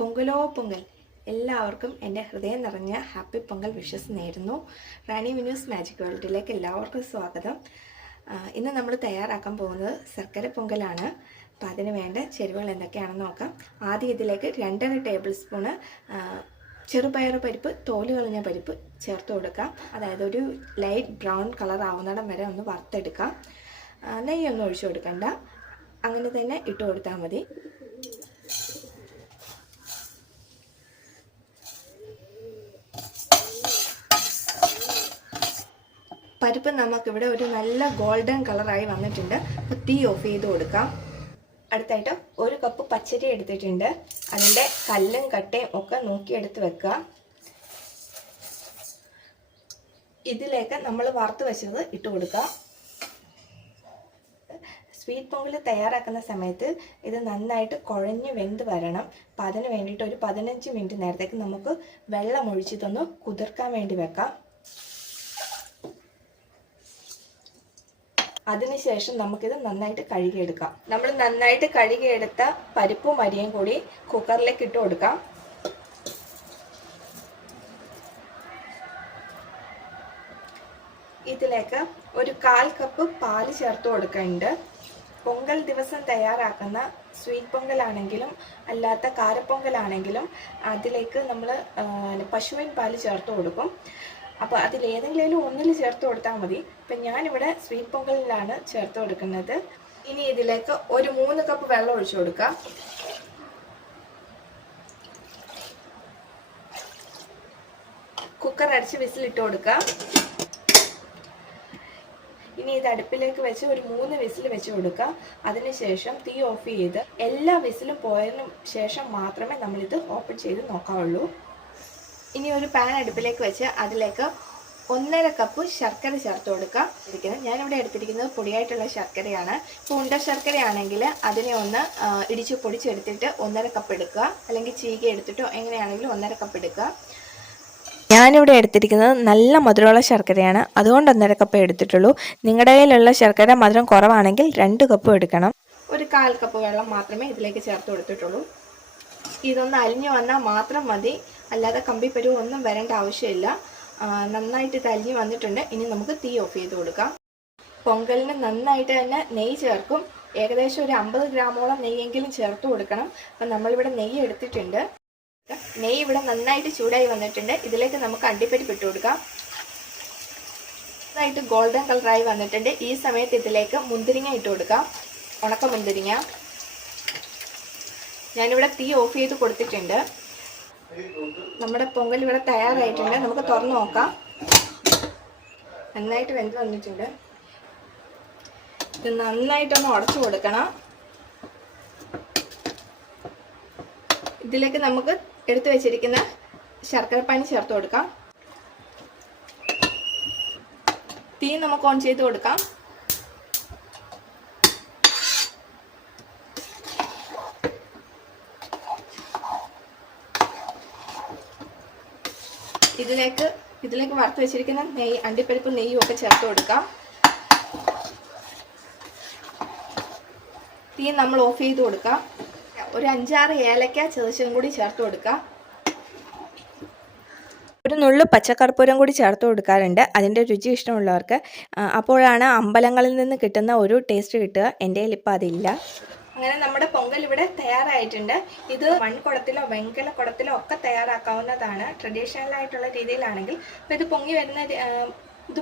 പൊങ്കലോ പൊങ്കൽ. എല്ലാവർക്കും എൻ്റെ ഹൃദയം നിറഞ്ഞ ഹാപ്പി പൊങ്കൽ വിഷസ് നേരുന്നു. റാണി മിനൂസ് മാജിക് വേൾഡിലേക്ക് എല്ലാവർക്കും സ്വാഗതം. ഇന്ന് നമ്മൾ തയ്യാറാക്കാൻ പോകുന്നത് ശർക്കര പൊങ്കലാണ്. അപ്പം അതിന് വേണ്ട ചേരുവകൾ എന്തൊക്കെയാണെന്ന് നോക്കാം. ആദ്യം ഇതിലേക്ക് 2.5 ടേബിൾ സ്പൂണ് ചെറുപയർ പരിപ്പ്, തോല് കളഞ്ഞ പരിപ്പ് ചേർത്ത് കൊടുക്കാം. അതായത് ഒരു ലൈറ്റ് ബ്രൗൺ കളർ ആവുന്നിടം വരെ ഒന്ന് വറുത്തെടുക്കാം. നെയ്യൊന്നും ഒഴിച്ചു കൊടുക്കണ്ട, അങ്ങനെ തന്നെ ഇട്ട് കൊടുത്താൽ മതി. പരിപ്പ് നമുക്കിവിടെ ഒരു നല്ല ഗോൾഡൻ കളറായി വന്നിട്ടുണ്ട്. അപ്പോൾ തീ ഓഫ് ചെയ്ത് കൊടുക്കാം. അടുത്തായിട്ട് 1 കപ്പ് പച്ചരി എടുത്തിട്ടുണ്ട്. അതിൻ്റെ കല്ലും കട്ടയും ഒക്കെ നോക്കിയെടുത്ത് വെക്കുക. ഇതിലേക്ക് നമ്മൾ വറുത്ത് വെച്ചത് ഇട്ട് കൊടുക്കുക. സ്വീറ്റ് പൊങ്കൽ തയ്യാറാക്കുന്ന സമയത്ത് ഇത് നന്നായിട്ട് കുഴഞ്ഞ് വെന്ത് വരണം. അപ്പം അതിന് വേണ്ടിയിട്ട് ഒരു 15 മിനിറ്റ് നേരത്തേക്ക് നമുക്ക് വെള്ളം ഒഴിച്ചിട്ടൊന്ന് കുതിർക്കാൻ വേണ്ടി വെക്കാം. അതിനുശേഷം നമുക്കിത് നന്നായിട്ട് കഴുകിയെടുക്കാം. നമ്മൾ നന്നായിട്ട് കഴുകിയെടുത്ത പരിപ്പും അരിയും കൂടി കുക്കറിലേക്ക് ഇട്ട് കൊടുക്കാം. ഇതിലേക്ക് ഒരു 1/4 കപ്പ് പാല് ചേർത്ത് കൊടുക്കുന്നുണ്ട്. പൊങ്കൽ ദിവസം തയ്യാറാക്കുന്ന സ്വീറ്റ് പൊങ്കലാണെങ്കിലും അല്ലാത്ത കാരപ്പൊങ്കലാണെങ്കിലും അതിലേക്ക് നമ്മൾ പശുവിൻ പാല് ചേർത്ത് കൊടുക്കും. അപ്പോൾ അതിലേതെങ്കിലും ഒന്നിൽ ചേർത്ത് കൊടുത്താൽ മതി. ഇപ്പം ഞാനിവിടെ സ്വീറ്റ് പൊങ്കലിലാണ് ചേർത്ത് കൊടുക്കുന്നത്. ഇനി ഇതിലേക്ക് ഒരു 3 കപ്പ് വെള്ളം ഒഴിച്ചു കൊടുക്കാം. കുക്കർ അടച്ച് വിസിലിട്ട് കൊടുക്കാം. ഇനി ഇത് അടുപ്പിലേക്ക് വെച്ച് ഒരു 3 വിസിൽ വെച്ച് കൊടുക്കുക. അതിനുശേഷം തീ ഓഫ് ചെയ്ത് എല്ലാ വിസിലും പോയതിനു ശേഷം മാത്രമേ നമ്മളിത് ഓപ്പൺ ചെയ്ത് നോക്കാവുള്ളൂ. ഇനി ഒരു പാൻ അടുപ്പിലേക്ക് വെച്ച് അതിലേക്ക് 1.5 കപ്പ് ശർക്കര ചേർത്ത് കൊടുക്കുക. ഞാനിവിടെ എടുത്തിരിക്കുന്നത് പൊടിയായിട്ടുള്ള ശർക്കരയാണ്. ഇപ്പോൾ ഉണ്ട ശർക്കരയാണെങ്കിൽ അതിനെ ഒന്ന് ഇടിച്ച് പൊടിച്ചെടുത്തിട്ട് 1.5 കപ്പ് എടുക്കുക, അല്ലെങ്കിൽ ചീക എടുത്തിട്ടോ എങ്ങനെയാണെങ്കിലും 1.5 കപ്പ് എടുക്കുക. ഞാനിവിടെ എടുത്തിരിക്കുന്നത് നല്ല മധുരമുള്ള ശർക്കരയാണ്, അതുകൊണ്ട് 1.5 കപ്പ് എടുത്തിട്ടുള്ളൂ. നിങ്ങളുടെ കയ്യിലുള്ള ശർക്കര മധുരം കുറവാണെങ്കിൽ 2 കപ്പ് എടുക്കണം. ഒരു 1/4 കപ്പ് വെള്ളം മാത്രമേ ഇതിലേക്ക് ചേർത്ത് കൊടുത്തിട്ടുള്ളൂ. ഇതൊന്ന് അലിഞ്ഞു വന്നാൽ മാത്രം മതി, അല്ലാതെ കമ്പിപ്പരുവ് ഒന്നും വരേണ്ട ആവശ്യമില്ല. നന്നായിട്ട് ഇത് അലിഞ്ഞു വന്നിട്ടുണ്ട്. ഇനി നമുക്ക് തീ ഓഫ് ചെയ്ത് കൊടുക്കാം. പൊങ്കലിന് നന്നായിട്ട് തന്നെ നെയ്യ് ചേർക്കും. ഏകദേശം ഒരു 50 ഗ്രാമോളം നെയ്യെങ്കിലും ചേർത്ത് കൊടുക്കണം. അപ്പം നമ്മളിവിടെ നെയ്യ് എടുത്തിട്ടുണ്ട്. നെയ്യ് ഇവിടെ നന്നായിട്ട് ചൂടായി വന്നിട്ടുണ്ട്. ഇതിലേക്ക് നമുക്ക് അണ്ടിപ്പരിപ്പ് ഇട്ട് കൊടുക്കാം. നന്നായിട്ട് ഗോൾഡൻ കളറായി വന്നിട്ടുണ്ട്. ഈ സമയത്ത് ഇതിലേക്ക് മുന്തിരിങ്ങ ഇട്ട് കൊടുക്കാം. ഉണക്ക മുന്തിരിങ്ങ. ഞാനിവിടെ തീ ഓഫ് ചെയ്ത് കൊടുത്തിട്ടുണ്ട്. നമ്മുടെ പൊങ്കൽ ഇവിടെ തയ്യാറായിട്ടുണ്ട്. നമുക്ക് തുറന്ന് നോക്കാം. നന്നായിട്ട് വെന്ത് വന്നിട്ടുണ്ട്. ഇത് നന്നായിട്ടൊന്ന് ഉടച്ചു കൊടുക്കണം. ഇതിലേക്ക് നമുക്ക് എടുത്തു വെച്ചിരിക്കുന്ന ശർക്കരപ്പാനി ചേർത്ത് കൊടുക്കാം. തീ നമുക്ക് ഓൺ ചെയ്ത് കൊടുക്കാം. ഇതിലേക്ക് വറുത്ത് വെച്ചിരിക്കുന്ന നെയ്യ്, അണ്ടിപ്പരിപ്പും നെയ്യും ഒക്കെ ചേർത്ത് കൊടുക്കാം. തീ നമ്മൾ ഓഫ് ചെയ്ത് കൊടുക്കാം. ഒരു 5-6 ഏലക്ക ചതച്ചതും കൂടി ചേർത്ത് കൊടുക്കാം. ഒരു നുള്ളു പച്ചക്കർപ്പൂരം കൂടി ചേർത്ത് കൊടുക്കാറുണ്ട്, അതിൻ്റെ രുചി ഇഷ്ടമുള്ളവർക്ക്. അപ്പോഴാണ് അമ്പലങ്ങളിൽ നിന്ന് കിട്ടുന്ന ഒരു ടേസ്റ്റ് കിട്ടുക. എൻ്റെ കയ്യിൽ ഇപ്പോൾ അതില്ല. അങ്ങനെ നമ്മുടെ പൊങ്കൽ ഇവിടെ തയ്യാറായിട്ടുണ്ട്. ഇത് മൺകുടത്തിലോ വെങ്കല കുടത്തിലോ ഒക്കെ തയ്യാറാക്കാവുന്നതാണ്, ട്രഡീഷണൽ ആയിട്ടുള്ള രീതിയിലാണെങ്കിൽ. അപ്പോൾ ഇത്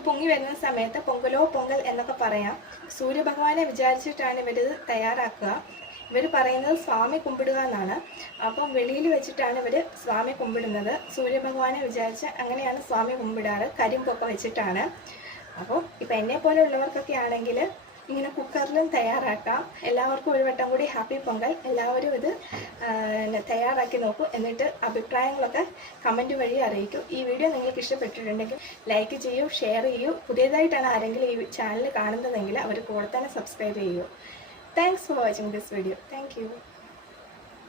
പൊങ്ങി വരുന്ന സമയത്ത് പൊങ്കലോ പൊങ്കൽ എന്നൊക്കെ പറയാം. സൂര്യഭഗവാനെ വിചാരിച്ചിട്ടാണ് ഇവരിത് തയ്യാറാക്കുക. ഇവർ പറയുന്നത് സ്വാമി കുമ്പിടുക എന്നാണ്. അപ്പം വെളിയിൽ വെച്ചിട്ടാണ് ഇവർ സ്വാമി കുമ്പിടുന്നത്. സൂര്യഭഗവാനെ വിചാരിച്ച് അങ്ങനെയാണ് സ്വാമി കുമ്പിടാറ്, കരിമ്പൊക്കെ വെച്ചിട്ടാണ്. അപ്പോൾ ഇപ്പം എന്നെ പോലെ ഉള്ളവർക്കൊക്കെ ആണെങ്കിൽ ഇങ്ങനെ കുക്കറിലും തയ്യാറാക്കാം. എല്ലാവർക്കും ഒരു വട്ടം കൂടി ഹാപ്പി പൊങ്കൽ. എല്ലാവരും ഇത് തയ്യാറാക്കി നോക്കൂ. എന്നിട്ട് അഭിപ്രായങ്ങളൊക്കെ കമൻറ്റ് വഴി അറിയിക്കൂ. ഈ വീഡിയോ നിങ്ങൾക്ക് ഇഷ്ടപ്പെട്ടിട്ടുണ്ടെങ്കിൽ ലൈക്ക് ചെയ്യൂ, ഷെയർ ചെയ്യൂ. പുതിയതായിട്ടാണ് ആരെങ്കിലും ഈ ചാനൽ കാണുന്നതെങ്കിൽ അവർ കൂടെ തന്നെ സബ്സ്ക്രൈബ് ചെയ്യൂ. Thanks for watching this video. Thank you.